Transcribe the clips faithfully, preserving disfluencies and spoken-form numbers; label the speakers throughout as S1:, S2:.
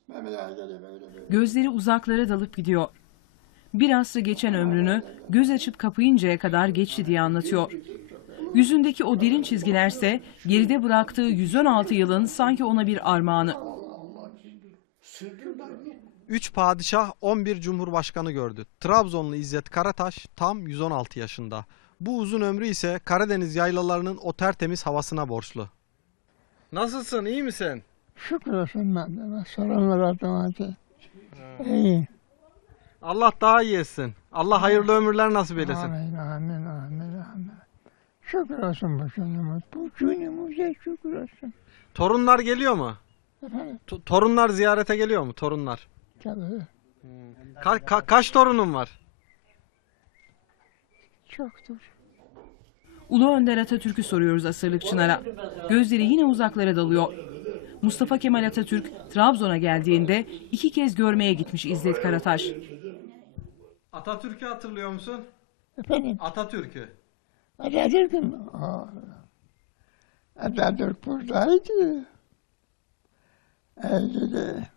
S1: Gözleri uzaklara dalıp gidiyor. Bir asrı geçen ömrünü göz açıp kapayıncaya kadar geçti diye anlatıyor. Yüzündeki o derin çizgilerse geride bıraktığı yüz on altı yılın sanki ona bir armağanı.
S2: Üç padişah, on bir cumhurbaşkanı gördü. Trabzonlu İzzet Karataş tam yüz on altı yaşında. Bu uzun ömrü ise Karadeniz yaylalarının o tertemiz havasına borçlu. Nasılsın, iyi misin?
S3: Şükür olsun ben. Sorunlar atamadı. İyi.
S2: Allah daha iyi etsin. Allah hayırlı ömürler nasip eylesin.
S3: Amin, amin, amin, amin. Şükür olsun bu günümüz. Bu günümüze şükür olsun.
S2: Torunlar geliyor mu?
S3: Efendim,
S2: To- torunlar ziyarete geliyor mu? Torunlar.
S3: tabii.
S2: Ka- ka- kaç torunun var?
S3: Çoktur.
S1: Ulu Önder Atatürk'ü soruyoruz asırlık Çınar'a. Gözleri yine uzaklara dalıyor. Mustafa Kemal Atatürk Trabzon'a geldiğinde iki kez görmeye gitmiş İzzet Karataş.
S2: Atatürk'ü hatırlıyor musun?
S3: Efendim,
S2: Atatürk'ü.
S3: Atatürk'üm mü? Aa, Atatürk buradaydı. Ey gidi.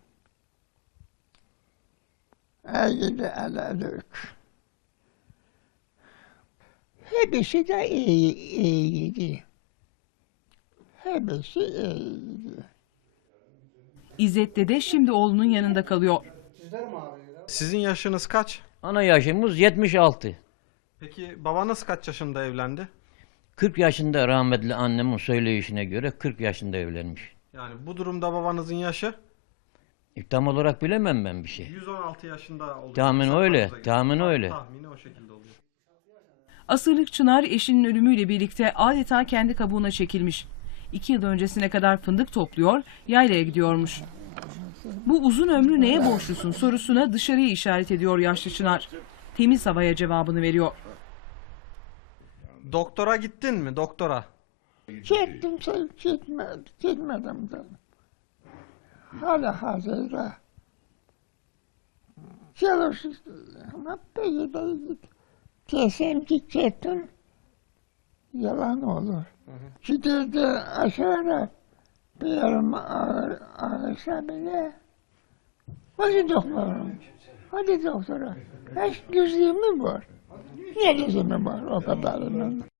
S3: Ey gidi Atatürk. Hepsi de iyi, iyiydi. Hepsi iyiydi.
S1: İzzet Dede şimdi oğlunun yanında kalıyor.
S2: Sizin yaşınız kaç?
S4: Ana yaşımız yetmiş altı.
S2: Peki babanız kaç yaşında evlendi?
S4: kırk yaşında rahmetli annemin söyleyişine göre kırk yaşında evlenmiş.
S2: Yani bu durumda babanızın yaşı
S4: E, tam olarak bilemem ben bir şey.
S2: yüz on altı yaşında oldu.
S4: Tahmin öyle, tahmin öyle.
S2: Tahmini o şekilde oluyor.
S1: Asırlık Çınar eşinin ölümüyle birlikte adeta kendi kabuğuna çekilmiş. İki yıl öncesine kadar fındık topluyor, yaylaya gidiyormuş. Bu uzun ömrü neye borçlusun sorusuna dışarıya işaret ediyor yaşlı Çınar. Temiz havaya cevabını veriyor.
S2: Doktora gittin mi? Doktora.
S3: Gittim sen gitmedim, gitmedim de. Hala hazırda. Çalışır ama peki de git. Desem ki gittin, yalan olur. Giderdi aşağıda bir yerim ağır, ağırsa bile. Hadi doktorum, hadi doktora. Hiç gözlüğüm mü var? Ne gözlüğüm var o kadarının?